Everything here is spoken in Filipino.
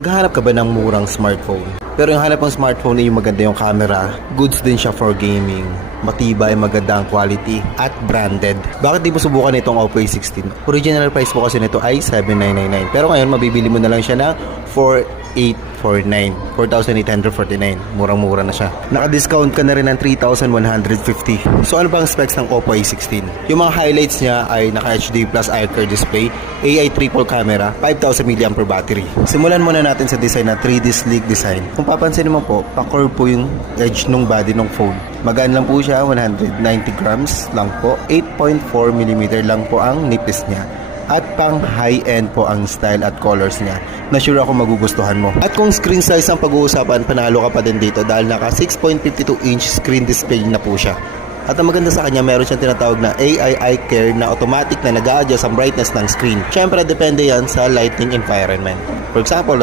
Naghahanap ka ba ng murang smartphone? Pero yung hanap ng smartphone ay yung maganda yung camera, goods din siya for gaming, matibay, maganda ang quality, at branded. Bakit di mo subukan itong Oppo A16? Original price po kasi nito ay 7,999. Pero ngayon, mabibili mo na lang siya na 4,849. Murang-mura na siya. Naka-discount ka na rin ng 3,150. So ano ba ang specs ng Oppo A16? Yung mga highlights niya ay naka-HD Plus IR display, AI triple camera, 5,000 mAh battery. Simulan muna natin sa design na 3D sleek design. Kung papansin mo po, pa-curve po yung edge ng body ng phone. Magaan lang po siya, 190 grams lang po. 8.4mm lang po ang nipis niya. At pang high-end po ang style at colors niya na sure ako magugustuhan mo. At kung screen size ang pag-uusapan, panalo ka pa din dito dahil naka 6.52-inch screen display na po siya. At ang maganda sa kanya, meron siyang tinatawag na AI Eye Care na automatic na nag-a-adjust ang brightness ng screen. Siyempre, depende yan sa lighting environment. For example,